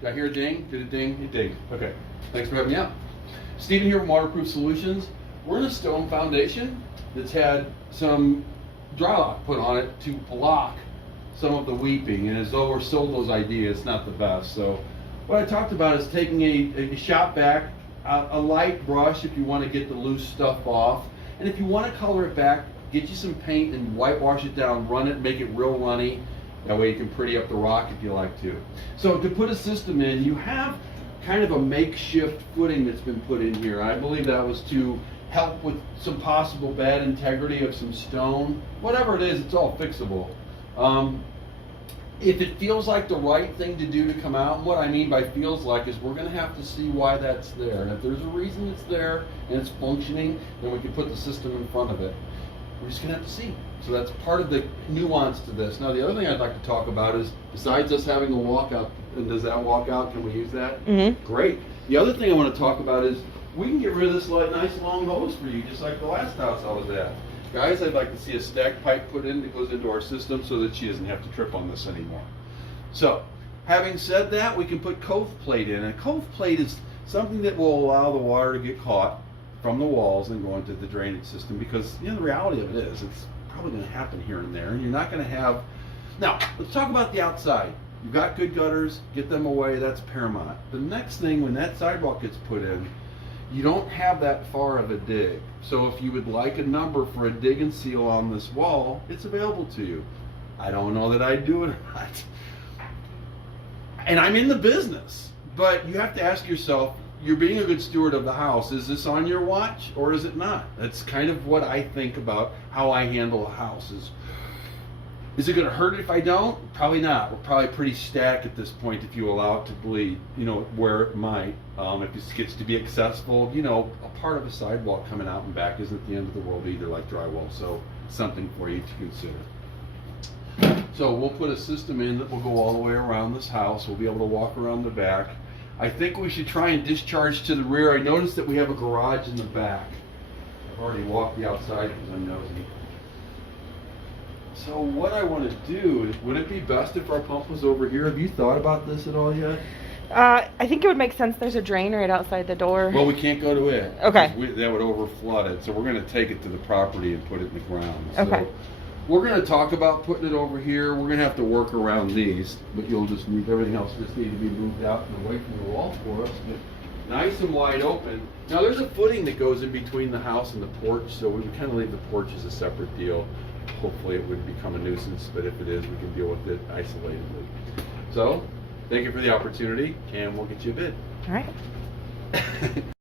Did I hear a ding? Did it ding? It dinged. Okay. Thanks for having me out. Stephen here from Waterproof Solutions. We're in a stone foundation that's had some drylock put on it to block some of the weeping, and as though we're sold those ideas, it's not the best. So what I talked about is taking a shop vac, a light brush if you want to get the loose stuff off, and if you want to color it back, get you some paint and whitewash it down, run it, make it real runny. That way you can pretty up the rock if you like to. So to put a system in, you have kind of a makeshift footing that's been put in here. I believe that was to help with some possible bad integrity of some stone. Whatever it is, it's all fixable. If it feels like the right thing to do to come out, and what I mean by feels like is we're going to have to see why that's there. And if there's a reason it's there and it's functioning, then we can put the system in front of it. We're just going to have to see. So that's part of the nuance to this. Now the other thing I'd like to talk about is, besides us having a walkout, and does that walkout, can we use that? Mm-hmm. Great. The other thing I want to talk about is we can get rid of this nice long hose for you, just like the last house I was at. Guys, I'd like to see a stack pipe put in that goes into our system so that she doesn't have to trip on this anymore. So, having said that, we can put cove plate in. And a cove plate is something that will allow the water to get caught from the walls and go into the drainage system, because the reality of it is it's probably going to happen here and there, and you're not going to have. Now let's talk about the outside. You've got good gutters, get them away, that's paramount. The next thing, when that sidewalk gets put in, you don't have that far of a dig. So if you would like a number for a dig and seal on this wall, it's available to you. I don't know that I'd do it or not, and I'm in the business, but you have to ask yourself, you're being a good steward of the house. Is this on your watch or is it not? That's kind of what I think about how I handle a house. Is it going to hurt if I don't? Probably not. We're probably pretty static at this point if you allow it to bleed, where it might. If it gets to be accessible, a part of a sidewalk coming out and back isn't the end of the world either, like drywall. So something for you to consider. So we'll put a system in that will go all the way around this house. We'll be able to walk around the back. I think we should try and discharge to the rear. I noticed that we have a garage in the back. I've already walked the outside because I'm nosy. So what I want to do, would it be best if our pump was over here? Have you thought about this at all yet? I think it would make sense. There's a drain right outside the door. Well, we can't go to it. Okay. That would overflood it. So we're going to take it to the property and put it in the ground. Okay. So we're going to talk about putting it over here. We're going to have to work around these, but you'll just need, everything else just need to be moved out and away from the wall for us. But nice and wide open. Now there's a footing that goes in between the house and the porch, so we would kind of leave the porch as a separate deal. Hopefully it would become a nuisance, but if it is, we can deal with it isolatedly. So, thank you for the opportunity, and we'll get you a bid. All right.